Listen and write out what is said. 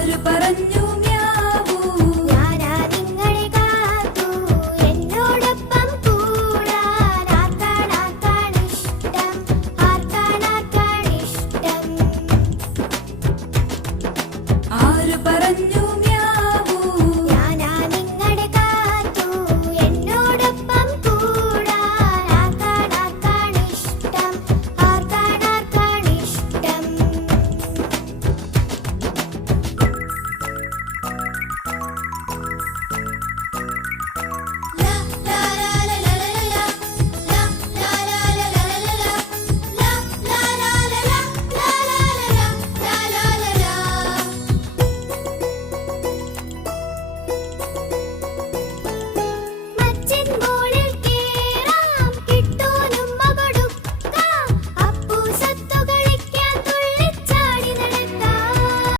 ആര് പറഞ്ഞു മ്യാവൂ? ഞാനാ നിങ്ങളെ കാത്തു എന്നോടൊപ്പം കൂടാൻ. ആർക്കാണിഷ്ടം, ആർക്കാണിഷ്ടം? ആര് പറഞ്ഞു